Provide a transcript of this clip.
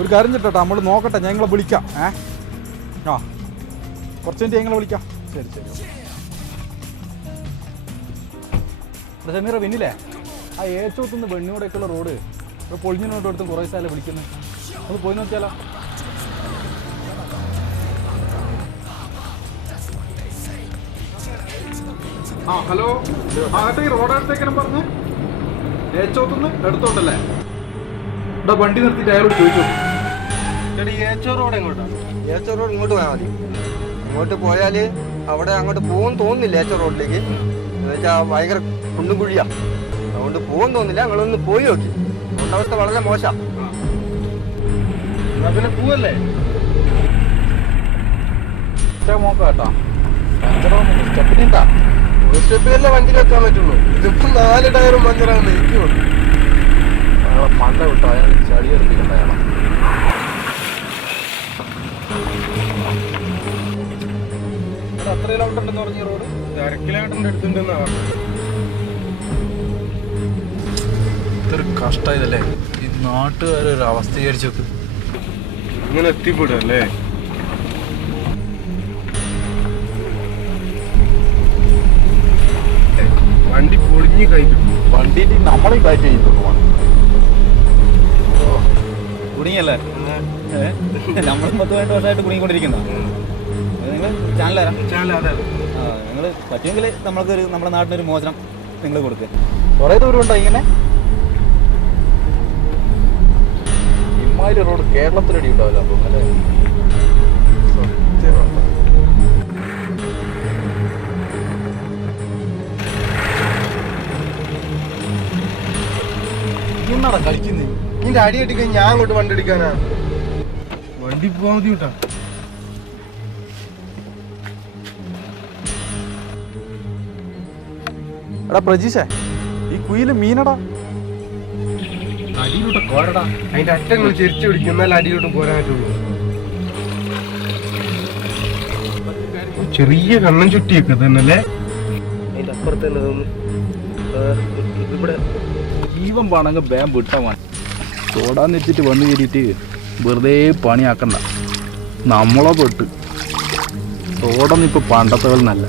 ഒരു കാര്യം ചേട്ടാ, നമ്മൾ നോക്കട്ടെ, ഞങ്ങളെ വിളിക്കാം. ആ കുറച്ച് മിനിറ്റ് ഞങ്ങളെ വിളിക്കാം. ശരി ശരി. സമീറ പിന്നില്ലേ ആ ഏച്ചോത്തുനിന്ന് വെണ്ണൂടെയൊക്കെയുള്ള റോഡ് പൊളിഞ്ഞിനോട്ട് എടുത്ത് കുറേ സ്ഥലം വിളിക്കുന്നത്, അത് പോയി നോക്കിയാലോ? ആ ഹലോ, ആകട്ടെ ഈ റോഡ് അടുത്തേക്കാനും പറഞ്ഞ് ഏച്ചോത്തുനിന്ന് എടുത്തോണ്ടല്ലേ? ഇവിടെ വണ്ടി നിർത്തിയിട്ട് അയാളോട് ചോദിച്ചു. ഏച്ചോ റോഡ് എങ്ങോട്ടാണ്? ഏച്ചോ റോഡ് ഇങ്ങോട്ട് പോയാൽ മതി. ഇങ്ങോട്ട് പോയാൽ അവിടെ അങ്ങോട്ട് പോകും തോന്നുന്നില്ല. ഏച്ചോ റോഡിലേക്ക് എന്നുവെച്ചാൽ ഭയങ്കര കുണ്ടും കുഴിയാണ്, അതുകൊണ്ട് പോകും തോന്നുന്നില്ല. ഞങ്ങളൊന്ന് പോയി നോക്കി, റോഡവസ്ഥ വളരെ മോശം. പിന്നെ പോവല്ലേ? നോക്കാം കേട്ടോ. സ്റ്റെപ്പിനല്ലേ വണ്ടി വെക്കാൻ പറ്റുള്ളൂ. ഇതിപ്പോ 4 ടയറും പഞ്ചറാണ്. എനിക്ക് വന്നു മണ്ട വിട്ടോ, അയാൾ ചടി എറിയിക്കണ്ട. അയാളെ എത്ര കിലോമീറ്റർ ഉണ്ടെന്ന് പറഞ്ഞ റോഡ്? 1/2 കിലോമീറ്ററിന്റെ അടുത്തുണ്ടെന്നാ പറഞ്ഞത്. ഇതൊരു കഷ്ടമായതല്ലേ ഈ നാട്ടുകാരൊരു അവസ്ഥ വിചാരിച്ചു നോക്ക്. ഇങ്ങനെ എത്തിപ്പെടുമല്ലേ? വണ്ടി പൊളിഞ്ഞ് കഴിക്കും. വണ്ടിയിൽ നമ്മളെയും കാറ്റ് ചെയ്യുന്നു. കുടുങ്ങിയല്ലേ? നമ്മൾ 10 വർഷമായിട്ട് കുടുങ്ങിക്കൊണ്ടിരിക്കുന്ന നിങ്ങൾ ചാനലാരാ? നിങ്ങൾ പറ്റുമെങ്കിൽ നമ്മൾക്കൊരു നമ്മുടെ നാട്ടിനൊരു മോചനം നിങ്ങൾ കൊടുക്കുക. കുറേ ദൂരം ഉണ്ടോ ഇങ്ങനെ? ഇമ്മാതിരി റോഡ് കേരളത്തിലടി ഉണ്ടാവില്ല അപ്പം അല്ലേ? എന്നാടാ കളിക്കുന്നത്? നിന്റെ അടി അടിക്കാൻ ഞാൻ അങ്ങോട്ട് വണ്ടി അടിക്കാനാ? വണ്ടി പോവാൻ മതിട്ടാ. എടാ പ്രജീഷേ, ഈ കുയില് മീനടാ. അടിയിലോട്ട് പോരടാ. അതിന്റെ അറ്റങ്ങൾ ചെരിച്ചു പിടിക്കും, എന്നാൽ അടിയിലോട്ട് പോരാൻ പറ്റുള്ളൂ. ചെറിയ കണ്ണൻ ചുറ്റിയൊക്കെ തന്നെയല്ലേ? അതിന്റെ അപ്പുറത്ത് തന്നെ ഇവിടെ ജീവൻ പാണെങ്കിൽ വേം വിട്ടാൻ തൊടാൻ വെച്ചിട്ട് വന്നു കയറിയിട്ട് വെറുതെ പണിയാക്കണ്ട. നമ്മളെ പെട്ട് റോഡൊന്നും ഇപ്പൊ പണ്ടത്തെ പോലെ നല്ല.